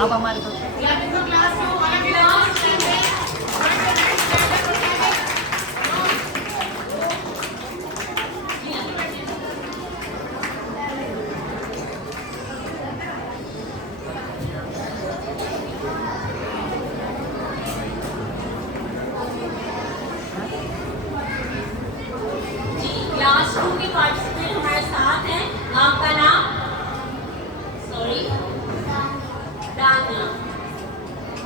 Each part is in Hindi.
आप हमारे को क्लास 2 के पार्टिसिपेंट हमारे साथ हैं। आपका नाम? सॉरी, दानिया।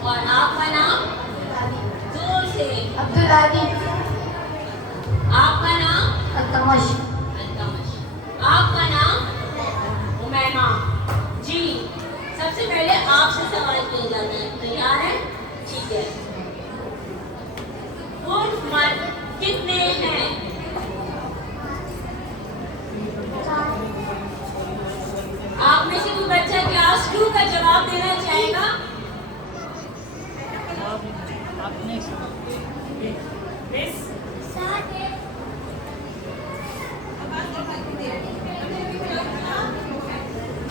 और आपका नाम? जोर से। अब्दुल आदि। आपका नाम? अल्तमश। अल्तमश। आपका नाम? उमैमा। जी, सबसे पहले आपसे सवाल किया जाता है, तैयार है? ठीक है। उर्फ मर्द कितने हैं? आप में से कोई बच्चा क्लास 2 का जवाब देना चाहेगा? आपने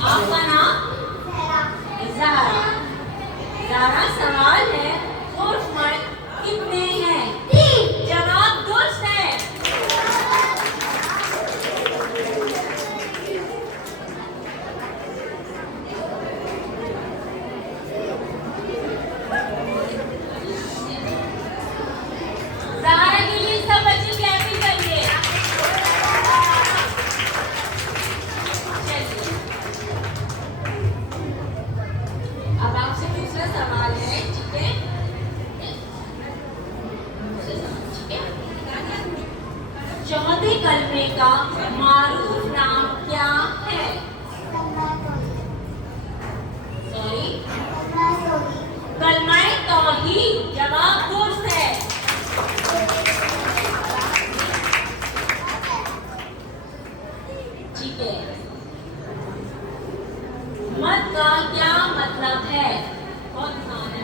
आपका नाम? ज़हरा। ज़हरा, सवाल है उर्फ मर्द कितने हैं? जवाब दुरुस्त है। ज़हरा के लिए सब बच्चे क्लैपिंग करिए। चलिए, अब आपसे दूसरा सवाल है, ठीक है? ठीक है? चौथे कलमे का मारूफ नाम क्या है? सॉरी, कलमाए तौहीद। जवाब दुरुस्त है। ठीक है। मत का क्या मतलब है? बहुत आसान है।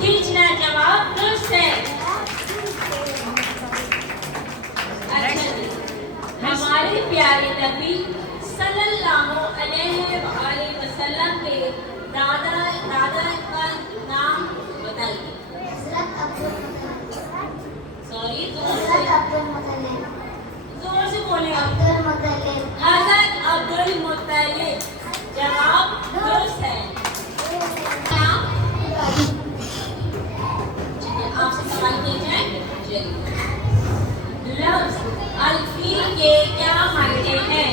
खींचना। जवाब दुरुस्त है। अच्छा जी, हमारे प्यारे नबी सल्लल्लाहु अलैहि वसल्लम के दादा का नाम बताइए। सॉरी, जोर से बोले। हज़रत अब्दुल मुत्तलिब। जवाब दुरुस्त है। नाम? ठीक है, आपसे सवाल किए जाए। चलिए, लफ्ज़ अल-फील के क्या मायने हैं?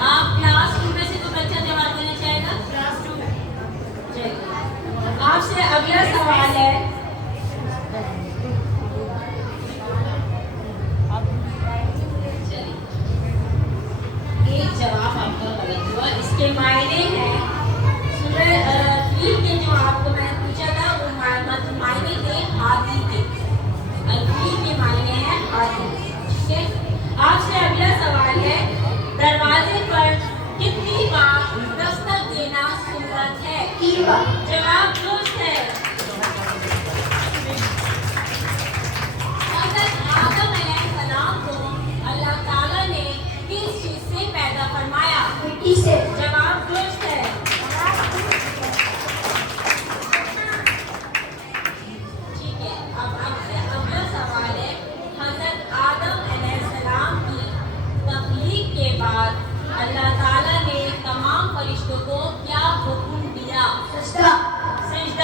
आप क्लास 2 में से कोई बच्चा जवाब देना चाहेगा? क्लास 2 में। चलिए, आपसे अगला सवाल है। चलिए, एक जवाब आपका गलत हुआ। इसके मायने हैं फील के, जो आपको मैंने पूछा था वो मायने थे हाथी के। फील के मायने हैं हाथी। ठीक है? आपसे अगला सवाल है, दरवाजे पर कितनी बार दस्तक देना सुन्नत है? 3 बार। जवाब दुरुस्त है। हज़रत आदम अलैहिस्सलाम को अल्लाह ताला ने किस चीज से पैदा फरमाया? मिट्टी से। जवाब दुरुस्त है। ठीक है, अब आपसे अगला सवाल है, हज़रत आदम अलैहिस्सलाम की तख्लीक के बाद अल्लाह ताला ने तमाम फरिश्तों को क्या हुक्म दिया? सजदा। सजदा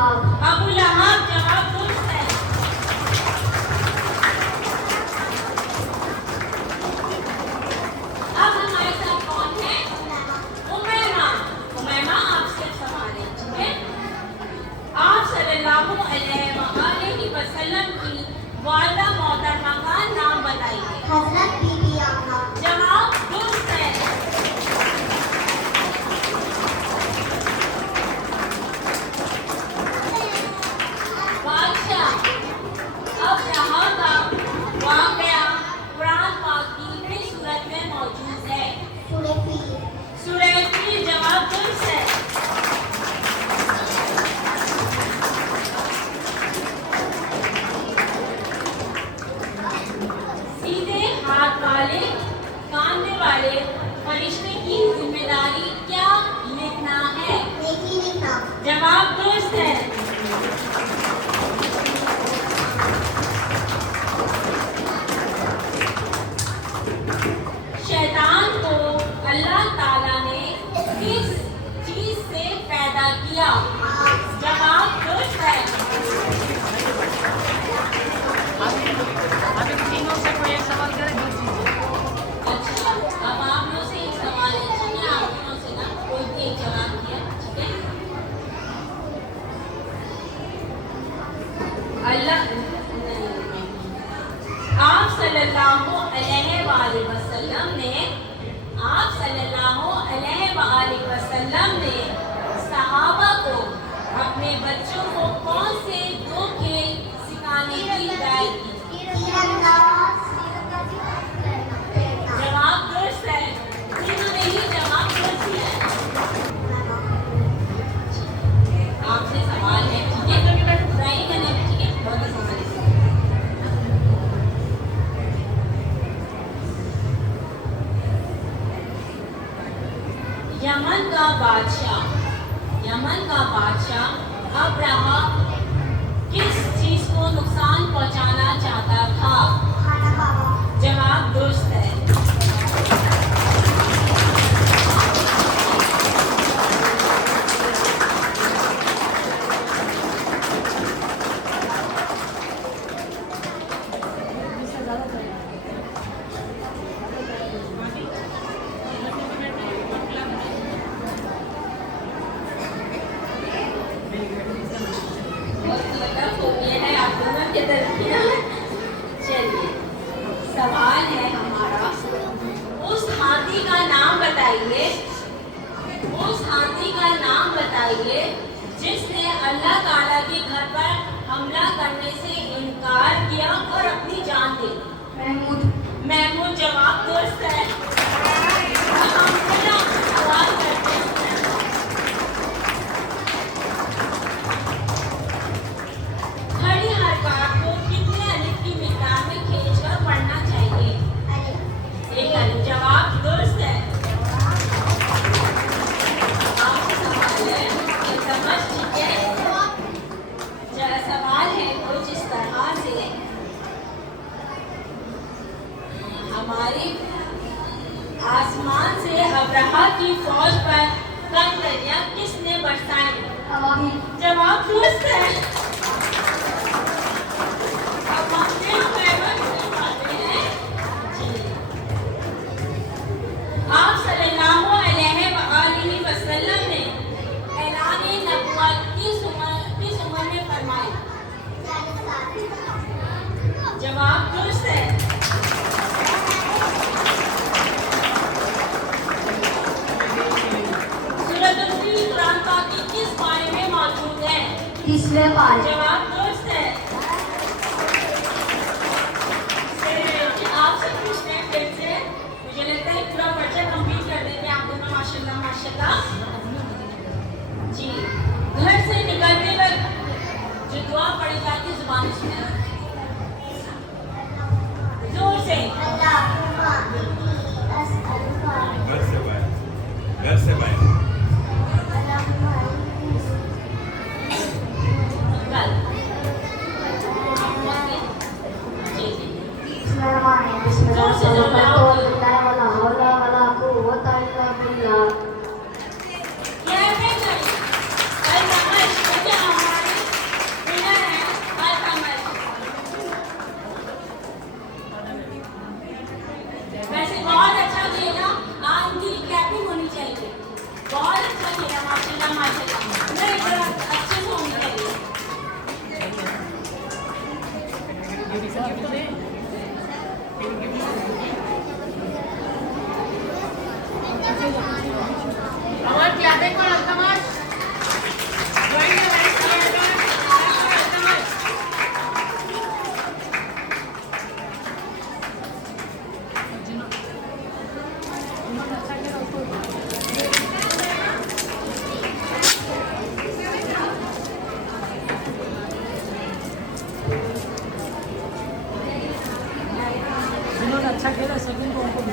लहाब। अबू लहाब जवाब दुरुस्त है। अब हमारे साथ कौन है? उमैमा। उमैमा आपसे सवाल है, ठीक है? आप सल्लल्लाहु अलैहि वसल्लम की वालिदा मोहतरमा का नाम बताइए। हजरत बीबी आमना। जवाब दुरुस्त है। बादशाह अब यहाँ का वाक़या कुरान पाक की किस सूरत में मौजूद है? सूरह फील। सूरह फील जवाब दुरुस्त है। सीधे हाथ वाले कांधे वाले फरिश्ते की जिम्मेदारी क्या लिखना है? नेकी लिखना। जवाब दुरुस्त है। शैतान को अल्लाह ताला ने किस चीज से पैदा किया? जवाब दुरुस्त है। तीनों से कोई एक सवाल करे जो चीजें। अच्छा, अब आप लोग से एक सवाल है, ठीक है? आप लोगों से ना कोई भी एक जवाब दिया, ठीक है? अल्लाह आप सल्लल्लाहु अलैहि वसल्लम ने सहाबा को अपने बच्चों को कौन से दो खेल सिखाने की हिदायत की? जवाब दुरुस्त है। तीनों ने ही जवाब दुरुस्त दिया है। आपसे सवाल है, ठीक है? कभी बार ट्राई करने में, ठीक है? बहुत आसान है। यमन का बादशाह अब्रहा किस चीज को नुकसान पहुंचाना चाहता था? खाना बाबा। जवाब दुरुस्त है। चलिए, सवाल है हमारा, उस हाथी का नाम बताइए। उस हाथी का नाम बताइए जिसने अल्लाह ताला के घर पर हमला करने से इनकार किया और अपनी जान दे दी। महमूद। महमूद जवाब दुरुस्त है। अब हम फिर आपसे सवाल करते हैं। खड़ी हरकत को कितने अलिफ की मिकदार में खींचकर पढ़ना चाहिए? एक अलिफ। जवाब दुरुस्त है। आपसे सवाल है, ये समझ, ठीक है? जरा सवाल है कुछ इस तरह से, हमारी आसमान से अब्रहा की फौज पर कंकरियां किसने बरसाई? अवामी। जवाब दुरुस्त है। अब हम फिर पैगंबर से पाते हैं। जी। आप सल्लल्लाहु अलैहि वसल्लम ने ऐलान नबुव्वत किस उम्र में फरमाया? जवाब दुरुस्त है। सूरतुल फील कुरान पाक की किस पारे में मौजूद है? 30वें पारे। जवाब दुरुस्त है। आपसे पूछते हैं फिर से, मुझे लगता है पूरा पर्चा कंप्लीट कर देंगे आप दोनों, माशाल्लाह माशाल्लाह। जी, घर से निकलते वक्त जो दुआ पढ़ी जाती है जुबान सुने जोर से। घर से बाहर कैसे करें? रहा है सेकंड को उनको भी।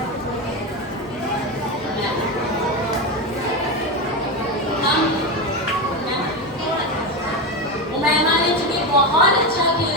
उमैमा ने चूंकि बहुत अच्छा खेला